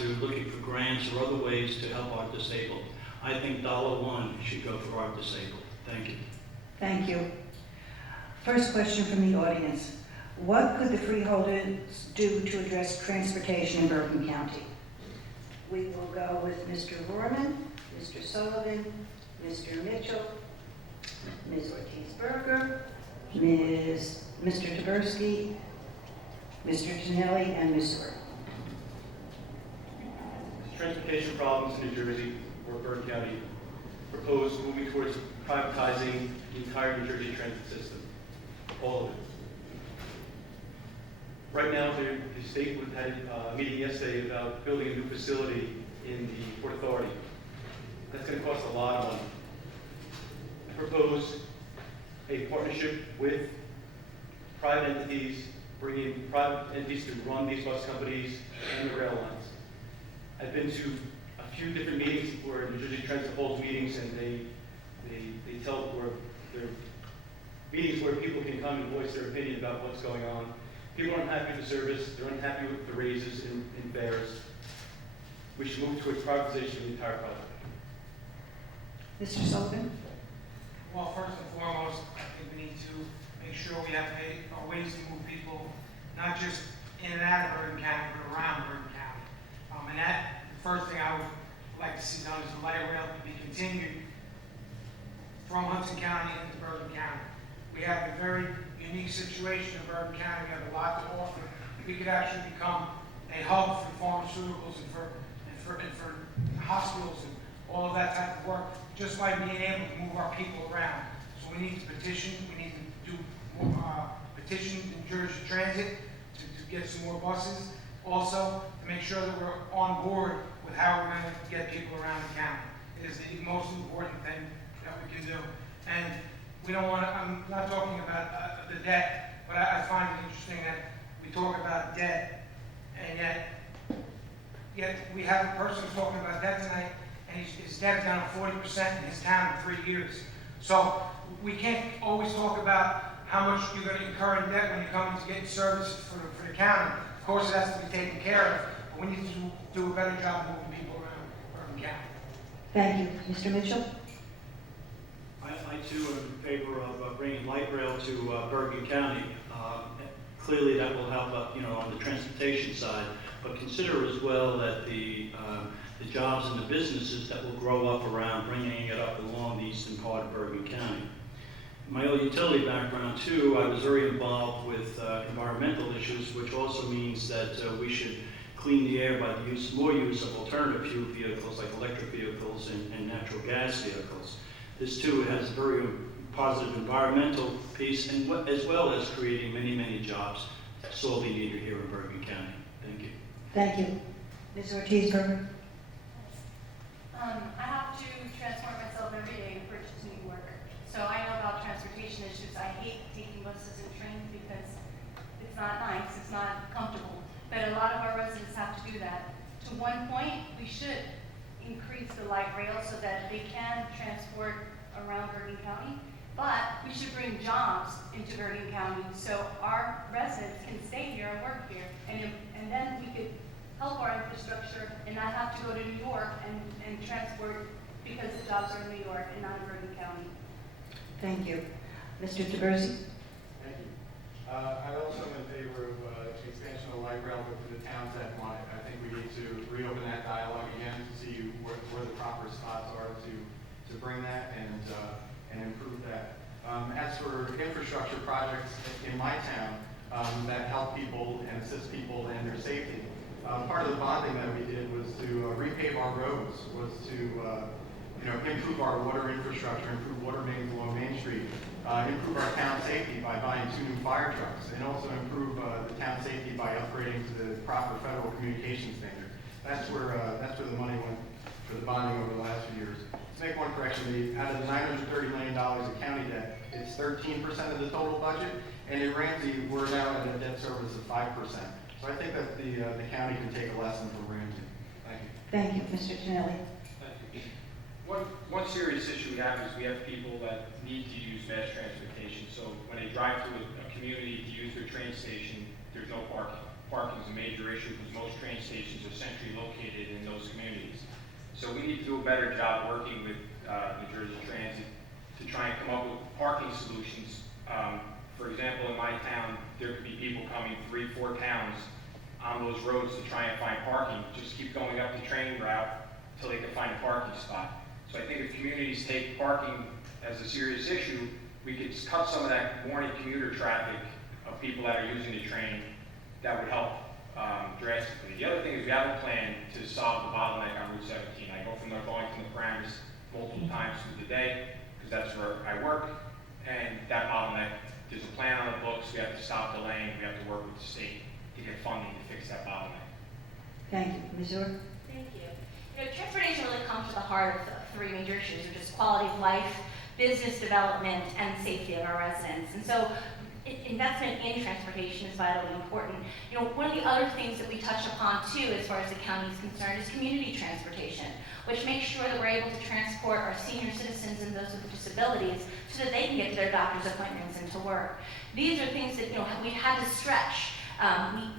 to looking for grants or other ways to help our disabled. I think $1 should go for our disabled. Thank you. Thank you. First question from the audience. What could the freeholders do to address transportation in Bergen County? We will go with Mr. Rorman, Mr. Sullivan, Mr. Mitchell, Ms. Ortiz-Berger, Mr. Taberski, Mr. Tonelli, and Ms. Stewart. Transportation problems in New Jersey or Bergen County propose moving towards privatizing the entire New Jersey transit system, all of it. Right now, the state had a meeting yesterday about building a new facility in the Port Authority. That's going to cost a lot of money. I propose a partnership with private entities, bringing private entities to run these bus companies and the rail lines. I've been to a few different meetings where New Jersey Transit holds meetings, and they tell where they're meetings where people can come and voice their opinion about what's going on. People aren't happy with the service. They're unhappy with the raises in fares. We should move towards privatization of the entire project. Mr. Sullivan? Well, first and foremost, I think we need to make sure we have ways to move people, not just in and out of Bergen County, but around Bergen County. And that, the first thing I would like to see done is the light rail to be continued from Hudson County into Bergen County. We have a very unique situation in Bergen County. We have a lot to offer. We could actually become a hub for pharmaceuticals and for hospitals and all of that type of work, just by being able to move our people around. So we need to petition. We need to do more petition in Jersey Transit to get some more buses. Also, to make sure that we're on board with how we're going to get people around the county. It is the most important thing that we can do. And we don't want to, I'm not talking about the debt, but I find it interesting that we talk about debt, and yet we have a person talking about debt tonight, and his debt is down 40% in his town in 3 years. So we can't always talk about how much you're going to incur in debt when you come to get services for the county. Of course, it has to be taken care of, but we need to do a better job moving people around Bergen County. Thank you. Mr. Mitchell? I too am in favor of bringing light rail to Bergen County. Clearly, that will help on the transportation side, but consider as well that the jobs and the businesses that will grow up around bringing it up along the eastern part of Bergen County. In my own utility background too, I was very involved with environmental issues, which also means that we should clean the air by the more use of alternative fuel vehicles like electric vehicles and natural gas vehicles. This too has a very positive environmental piece, and as well as creating many, many jobs sorely needed here in Bergen County. Thank you. Thank you. Ms. Ortiz-Berger? I have to transport myself every day to purchase New York. So I know about transportation issues. I hate taking buses and trains because it's not nice, it's not comfortable. But a lot of our residents have to do that. To one point, we should increase the light rail so that they can transport around Bergen County. But we should bring jobs into Bergen County so our residents can stay here and work here. And then we could help our infrastructure and not have to go to New York and transport because the jobs are in New York and not in Bergen County. Thank you. Mr. Tabersi? Thank you. I also am in favor of expansion of light rail to the towns that want it. I think we need to reopen that dialogue again to see where the proper spots are to bring that and improve that. As for infrastructure projects in my town that help people and assist people in their safety, part of the bonding that we did was to repave our roads, was to improve our water infrastructure, improve water mains along Main Street, improve our town safety by buying 2 new fire trucks, and also improve the town safety by upgrading to the proper federal communication standard. That's where the money went for the bonding over the last few years. To make one correction, out of the $930 million of county debt, it's 13% of the total budget, and in Ramsey, we're now at a debt service of 5%. So I think that the county can take a lesson from Ramsey. Thank you. Thank you. Mr. Tonelli? Thank you. One serious issue we have is we have people that need to use mass transportation. So when they drive to a community to use their train station, there's no parking. Parking is a major issue because most train stations are centrally located So we need to do a better job working with New Jersey Transit to try and come up with parking solutions. For example, in my town, there could be people coming 3-4 towns on those roads to try and find parking, just keep going up the train route until they can find a parking spot. So I think if communities take parking as a serious issue, we could cut some of that morning commuter traffic of people that are using the train. That would help drastically. The other thing is we have a plan to solve the bottleneck on Route 17. I go from North Arlington to Paramus multiple times through the day, because that's where I work, and that bottleneck, there's a plan on the books, we have to stop delaying, we have to work with the state to get funding to fix that bottleneck. Thank you. Ms. Orr? Thank you. You know, transportation really comes to the heart of the three major issues, which is quality of life, business development, and safety of our residents. And so investment in transportation is vitally important. You know, one of the other things that we touched upon too, as far as the county is concerned, is community transportation, which makes sure that we're able to transport our senior citizens and those with disabilities so that they can get to their doctor's appointments and to work. These are things that, you know, we had to stretch.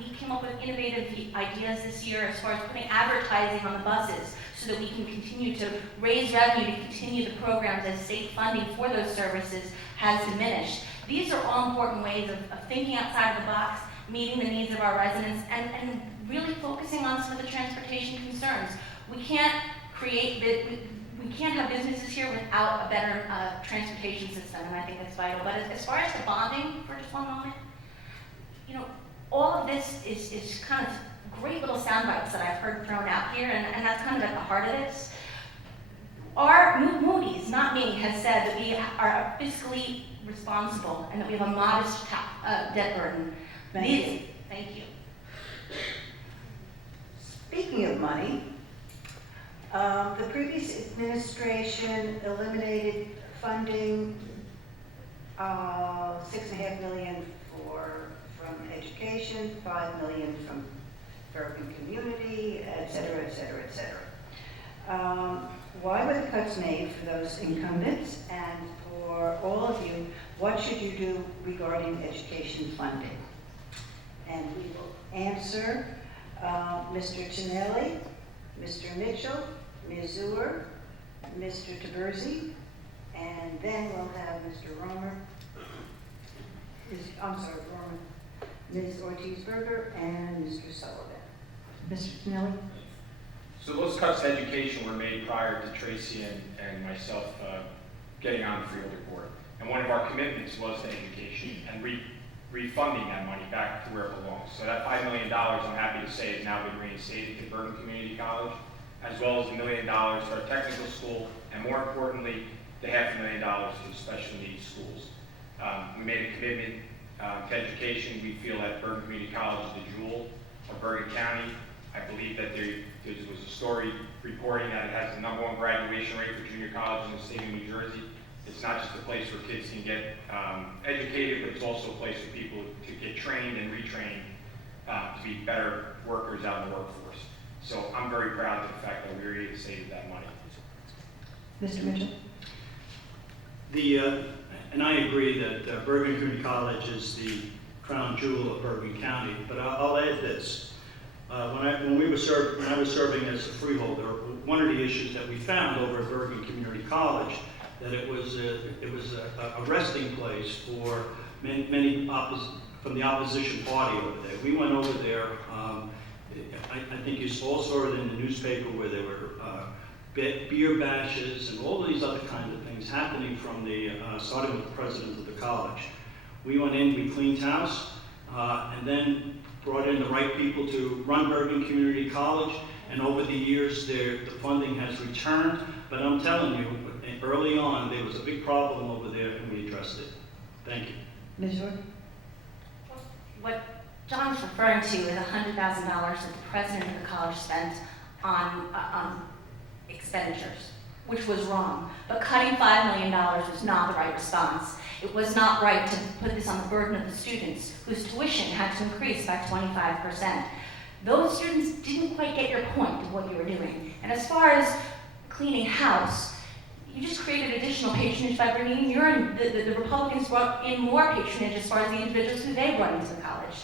We came up with innovative ideas this year as far as putting advertising on the buses so that we can continue to raise revenue to continue the programs as state funding for those services has diminished. These are all important ways of thinking outside of the box, meeting the needs of our residents, and really focusing on some of the transportation concerns. We can't we can't have businesses here without a better transportation system, and I think that's vital. But as far as the bonding, for just one moment, you know, all of this is kind of great little sound bites that I've heard thrown out here, and that's kind of at the heart of this. Moody's, not me, has said that we are fiscally responsible and that we have a modest debt burden. Thank Thank you. Speaking of money, the previous administration eliminated funding, $6.5 million from education, $5 million from Bergen community, et cetera, et cetera, et cetera. Why were the cuts made for those incumbents? And for all of you, what should you do regarding education funding? And we will answer Mr. Tonelli, Mr. Mitchell, Ms. Zuer, Mr. Taberzi, and then we'll have Mr. Romer, Ms. Ortiz-Berger, and Mr. Sullivan. Mr. Tonelli? So those cuts to education were made prior to Tracy and myself getting on the Freeholder board. And one of our commitments was to education and refunding that money back to where it belongs. So that $5 million, I'm happy to say, has now been reinstated to Bergen Community College, as well as $1 million to our technical school, and more importantly, the $500,000 to special needs schools. We made a commitment to education. We feel that Bergen Community College is the jewel of Bergen County. I believe that there was a story reporting that it has the #1 graduation rate for junior college in the state of New Jersey. It's not just a place where kids can get educated, but it's also a place for people to get trained and retrained to be better workers out in the workforce. So I'm very proud of the fact that we were able to save that money. Mr. Mitchell? And I agree that Bergen Community College is the crown jewel of Bergen County, but I'll add this. When I was serving as a freeholder, one of the issues that we found over at Bergen Community College, that it was a resting place for many from the opposition party over there. We went over there. I think you all saw it in the newspaper where there were beer bashes and all these other kinds of things happening from starting with the president of the college. We went in, we cleaned house, and then brought in the right people to run Bergen Community College, and over the years the funding has returned. But I'm telling you, early on there was a big problem over there, and we addressed it. Thank you. Ms. Orr? What John's referring to is $100,000 that the president of the college spent on expenditures, which was wrong. But cutting $5 million was not the right response. It was not right to put this on the burden of the students, whose tuition had to increase by 25%. Those students didn't quite get your point of what you were doing. And as far as cleaning house, you just created additional patronage by bringing the Republicans brought in more patronage as far as the individuals who they brought into the college.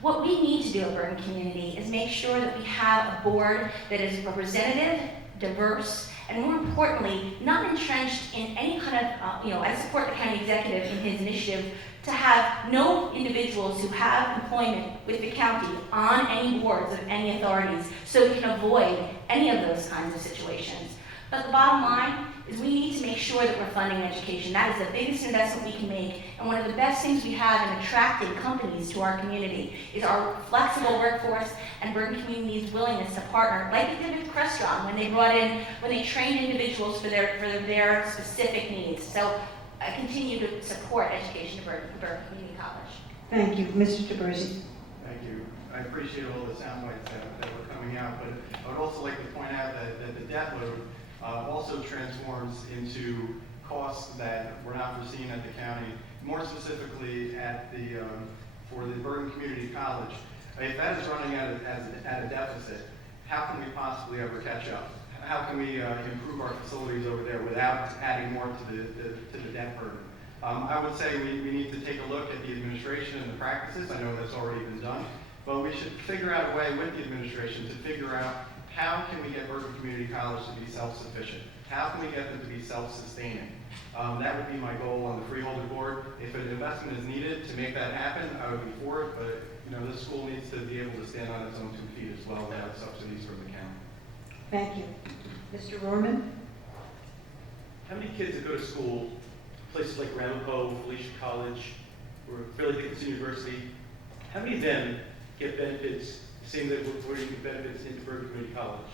What we need to do at Bergen Community is make sure that we have a board that is representative, diverse, and more importantly, not entrenched in any kind of, I support the county executive in his initiative to have no individuals who have employment with the county on any boards of any authorities, so we can avoid any of those kinds of situations. But the bottom line is we need to make sure that we're funding education. That is the biggest investment we can make, and one of the best things we have in attracting companies to our community is our flexible workforce and Bergen Community's willingness to partner, like they did with Crestron when they trained individuals for their specific needs. So I continue to support education at Bergen Community College. Thank you. Mr. Taberzi. Thank you. I appreciate all the sound bites that were coming out, but I would also like to point out that the debt load also transforms into costs that were not foreseen at the county, more specifically for the Bergen Community College. If that is running at a deficit, how can we possibly ever catch up? How can we improve our facilities over there without adding more to the debt burden? I would say we need to take a look at the administration and the practices. I know that's already been done, but we should figure out a way with the administration to figure out how can we get Bergen Community College to be self-sufficient? How can we get them to be self-sustaining? That would be my goal on the Freeholder board. If an investment is needed to make that happen, I would be for it, but this school needs to be able to stand on its own 2 feet as well without subsidies from the county. Thank you. Mr. Rorman? How many kids that go to school, places like Ramapo, Felicia College, or Fairleigh Dickinson University, how many of them get benefits, the same that we're getting benefits into Bergen Community College?